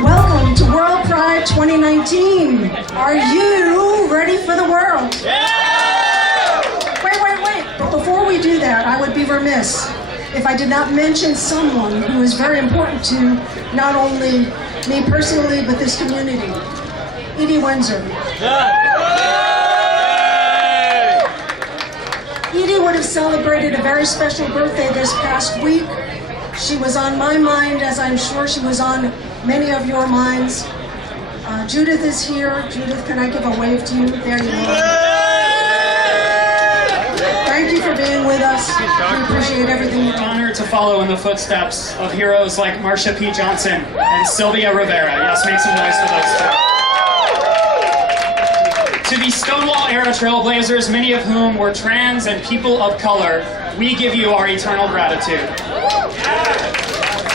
Welcome to World Pride 2019. Are you ready for the world? Yeah! Wait. But before we do that, I would be remiss if I did not mention someone who is very important to not only me personally, but this community. Edie Windsor. Edie would have celebrated a very special birthday this past week. She was on my mind, as I'm sure she was on many of your minds. Judith is here. Judith, can I give a wave to you? There you are. Thank you for being with us. We appreciate everything you do. Honor to follow in the footsteps of heroes like Marsha P. Johnson and Sylvia Rivera. Yes, make some noise for those two. To the Stonewall-era trailblazers, many of whom were trans and people of color, we give you our eternal gratitude.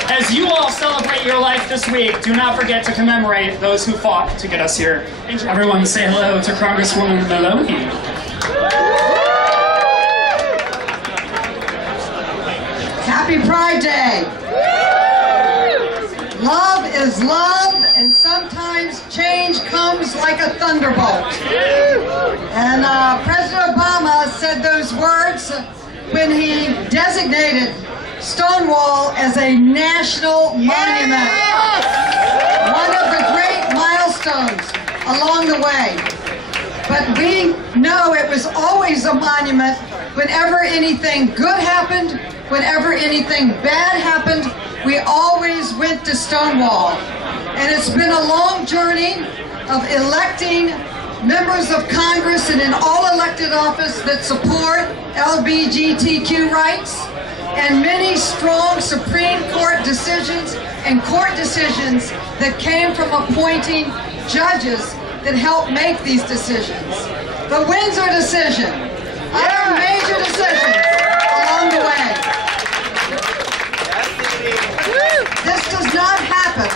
As you all celebrate your life this week, do not forget to commemorate those who fought to get us here. Everyone say hello to Congresswoman Maloney. Happy Pride Day! Love is love, and sometimes change comes like a thunderbolt. And President Obama said those words when he designated Stonewall as a national monument. One of the great milestones along the way. But we know it was always a monument whenever anything good happened, whenever anything bad happened, we always went to Stonewall. And it's been a long journey of electing members of Congress and in all elected office that support LGBTQ rights, and many strong Supreme Court decisions and court decisions that came from appointing judges that helped make these decisions. The Windsor decision, other major decisions along the way. This does not happen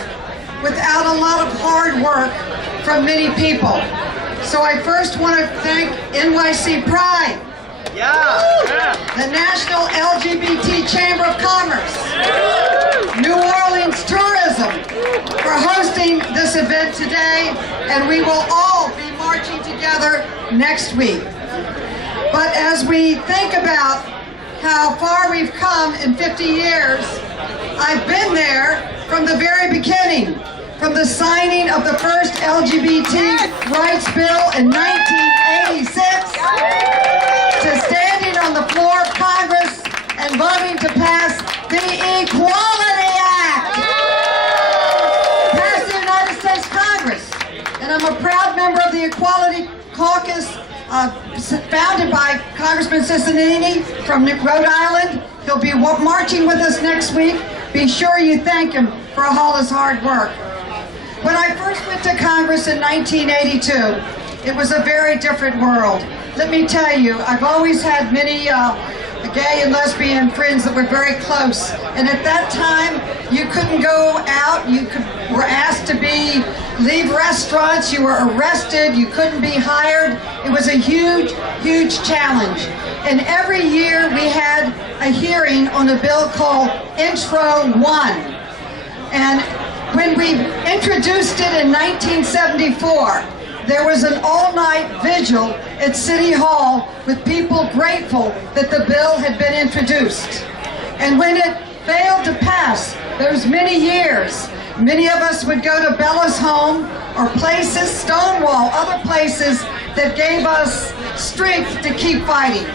without a lot of hard work from many people. So I first want to thank NYC Pride, the National LGBT Chamber of Commerce, New Orleans Tourism for hosting this event today, and we will all be marching together next week. But as we think about how far we've come in 50 years, I've been there from the very beginning, from the signing of the first LGBT rights bill in 1986, to standing on the floor of Congress and voting to pass the Equality Act. Passed the United States Congress. And I'm a proud member of the Equality Caucus, founded by Congressman Cicinini from Rhode Island. He'll be marching with us next week. Be sure you thank him for all his hard work. When I first went to Congress in 1982, it was a very different world. Let me tell you, I've always had many gay and lesbian friends that were very close. And at that time, you couldn't go out. You were asked to leave restaurants. You were arrested. You couldn't be hired. It was a huge, huge challenge. And every year we had a hearing on a bill called Intro 1. And when we introduced it in 1974, there was an all-night vigil at City Hall with people grateful that the bill had been introduced. And when it failed to pass, there was many years, many of us would go to Bella's home or places, Stonewall, other places that gave us strength to keep fighting.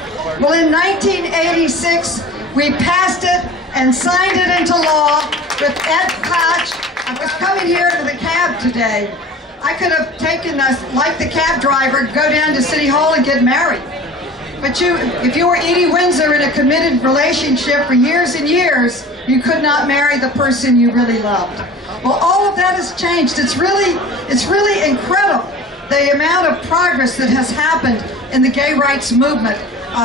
Well, in 1986, we passed it and signed it into law with Ed Koch. I was coming here to the cab today. I could have taken us, like the cab driver, go down to City Hall and get married. But if you were Edie Windsor in a committed relationship for years and years, you could not marry the person you really loved. Well, all of that has changed. It's really incredible, the amount of progress that has happened in the gay rights movement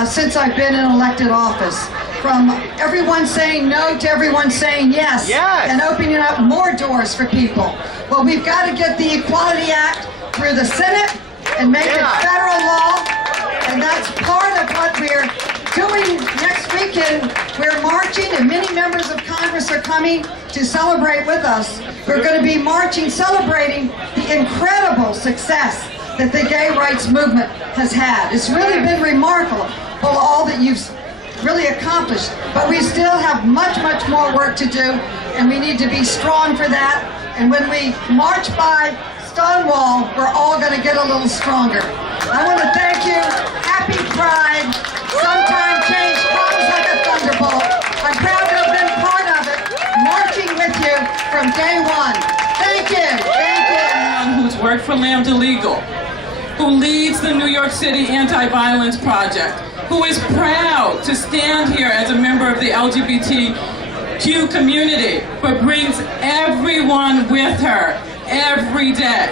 since I've been in elected office. From everyone saying no to everyone saying yes, and opening up more doors for people. Well, we've got to get the Equality Act through the Senate and make it federal law, and that's part of what we're doing next weekend. We're marching, and many members of Congress are coming to celebrate with us. We're going to be marching, celebrating the incredible success that the gay rights movement has had. It's really been remarkable, all that you've really accomplished, but we still have much more work to do, and we need to be strong for that. And when we march by Stonewall, we're all going to get a little stronger. I want to thank you. Happy Pride. Sometimes change comes like a thunderbolt. I'm proud to have been part of it, marching with you from day one. Thank you. Thank you. Who's worked for Lambda Legal, who leads the New York City Anti-Violence Project, who is proud to stand here as a member of the LGBTQ community, but brings everyone with her every day.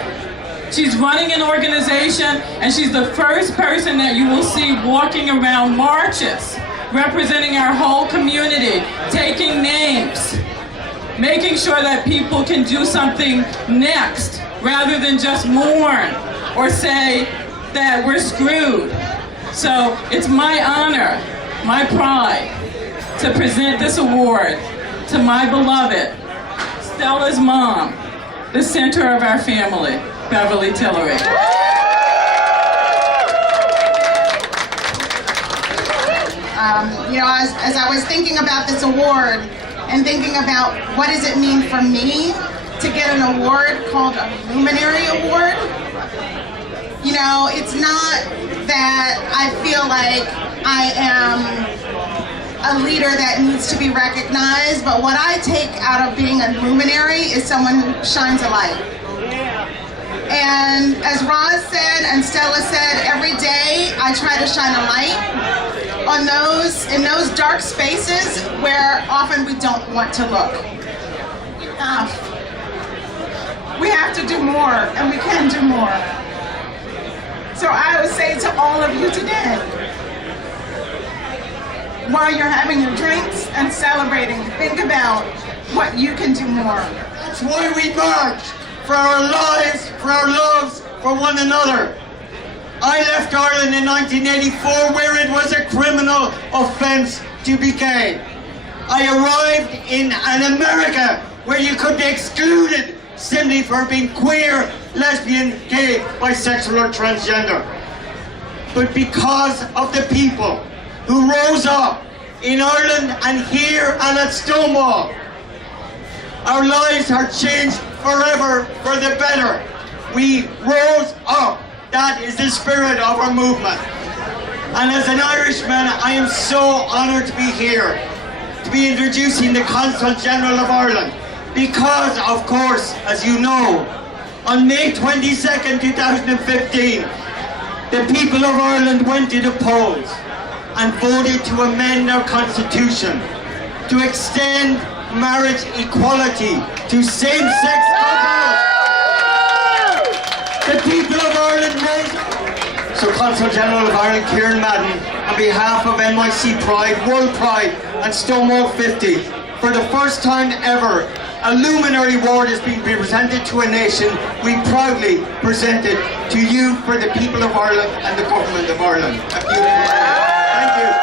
She's running an organization, and she's the first person that you will see walking around marches, representing our whole community, taking names, making sure that people can do something next, rather than just mourn or say that we're screwed. So it's my honor, my pride, to present this award to my beloved, Stella's mom, the center of our family, Beverly Tillery. You know, as I was thinking about this award and thinking about what does it mean for me to get an award called a Luminary Award, you know, it's not that I feel like I am a leader that needs to be recognized, but what I take out of being a luminary is someone who shines a light. And as Roz said and Stella said, every day I try to shine a light in those dark spaces where often we don't want to look. We have to do more, and we can do more. So I would say to all of you today, while you're having your drinks and celebrating, think about what you can do more. That's why we march, for our lives, for our loves, for one another. I left Ireland in 1984 where it was a criminal offence to be gay. I arrived in an America where you could be excluded simply for being queer, lesbian, gay, bisexual or transgender. But because of the people who rose up in Ireland and here and at Stonewall, our lives are changed forever for the better. We rose up. That is the spirit of our movement. And as an Irishman, I am so honoured to be here, to be introducing the Consul General of Ireland. Because, of course, as you know, on May 22nd, 2015, the people of Ireland went to the polls and voted to amend our constitution, to extend marriage equality to same-sex couples. The people of Ireland rose up. So Consul General of Ireland, Kieran Madden, on behalf of NYC Pride, World Pride and Stonewall 50, for the first time ever, a Luminary Award is being presented to a nation. We proudly present it to you for the people of Ireland and the government of Ireland. Thank you.